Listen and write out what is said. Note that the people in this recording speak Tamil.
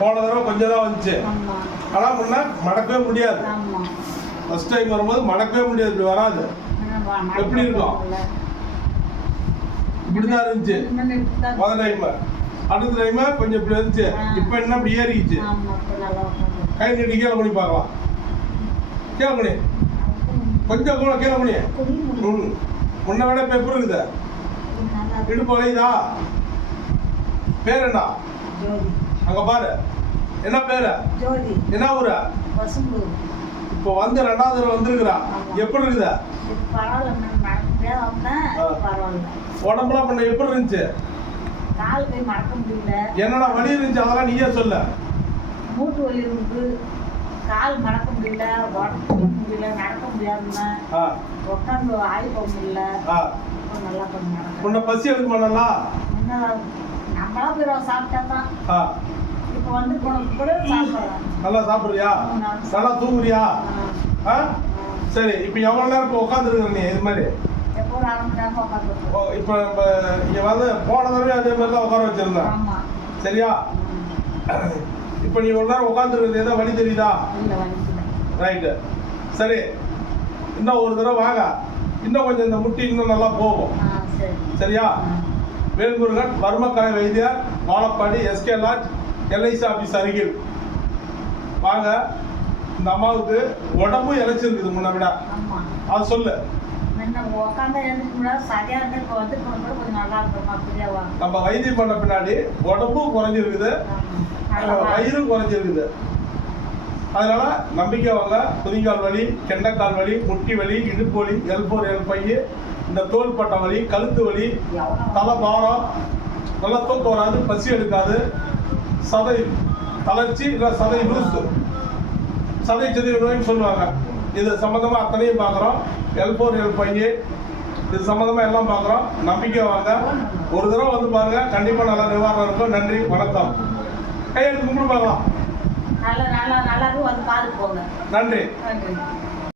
போன தடவை கொஞ்சம் தான் வந்துச்சு. ஆனால் முன்ன மடக்கவே முடியாது. ஃபர்ஸ்ட் டைம் வரும்போது மடக்கவே முடியாது இப்படி வராது. எப்படி இருக்கும்? இப்படி தான் இருந்துச்சு. இப்படிதான் முதல் டைம் அடுத்த டைம் கொஞ்சம் இப்படி இருந்துச்சு இப்போ என்ன இப்படி உட்காந்து. கை நீட்டி கீழே குனி பார்க்கலாம். கீழே குனி கொஞ்சம் கூட கீழே குடி முன்ன விட இப்போ எப்படி இருக்குது. இடுப்பு வளையுதா பேர் என்ன? அங்க பாரு. என்ன பேரு? என்ன ஊரு? இப்போ வந்து ரெண்டாவது தடவை வந்திருக்கிறா. எப்படி இருக்குது? உடம்புலாம் பண்ண எப்படி இருந்துச்சு? என்னடா வலி இருந்துச்சு? அதெல்லாம் நீயே சொல்ல. மூட்டு வலி இருந்து கால் மடக்க முடியல உடம்பு முடியல நடக்க ஆ. உட்காந்து ஆய் போக முடியல. நல்லா கொஞ்சம் உன்னை பசி எடுக்க மாட்டா முன்ன நம்மளா போய் சாப்பிட்டா தான் ஆ. இப்போ வந்து போன கூட சாப்பிட்றேன் நல்லா சாப்பிடுறியா? நல்லா தூங்குறியா? ஆ. சரி இப்போ எவ்வளோ நேரம் இப்போ உட்காந்துருக்குற நீ? இது மாதிரி. இப்போ நம்ம இங்கே வந்து போன தடவை அதே மாதிரி தான் உட்கார வச்சிருந்தேன். சரியா? இப்போ நீ ஒரு நேரம் உட்காந்துருக்கிறது வழி தெரியுதா? ரைட்டு. சரி. இன்னும் ஒரு தடவை வாங்க. இன்னும் கொஞ்சம் இந்த முட்டி இன்னும் நல்லா போகும். சரியா. வேல்முருகன் மர்மக்கலை வைத்தியர் Vazhapadi SK lodge LIC office அருகில். வாங்க இந்த அம்மாவுக்கு உடம்பு இழைச்சிருக்குது முன்ன விட. அது சொல்லு. நம்ம வைத்தியம் பண்ண பின்னாடி உடம்பும் குறைஞ்சிருக்குது. வயிறும் குறைஞ்சிருக்குது. அதனால நம்பிக்கை வாங்க. குதிங்கால் வலி கெண்டைக்கால் வலி முட்டி வலி இடுப்பு வலி எல்போர் எல்பையு இந்த தோள்பட்டை வலி கழுத்து வலி தலை பாரம் நல்லா தூக்கம் வராது பசி எடுக்காது. சதை தளர்ச்சி இல்லை சதை லூசு. சதை சிதைவு நோயின்னு சொல்லுவாங்க. இது சம்மந்தமாக அத்தனையும் பார்க்குறோம். எல் ஃபோர் எல் இது சம்மந்தமாக எல்லாம் பார்க்குறோம். நம்பிக்கை வாங்க. ஒரு தடவை வந்து பாருங்கள் கண்டிப்பாக நல்லா நிவாரணம் இருக்கும். நன்றி வணக்கம். கையெழுத்து கும்பிட்டு பார்க்கலாம் நல்லா நல்லா நல்லா இருக்கு வந்து பார்த்து போங்க நன்றி நன்றி.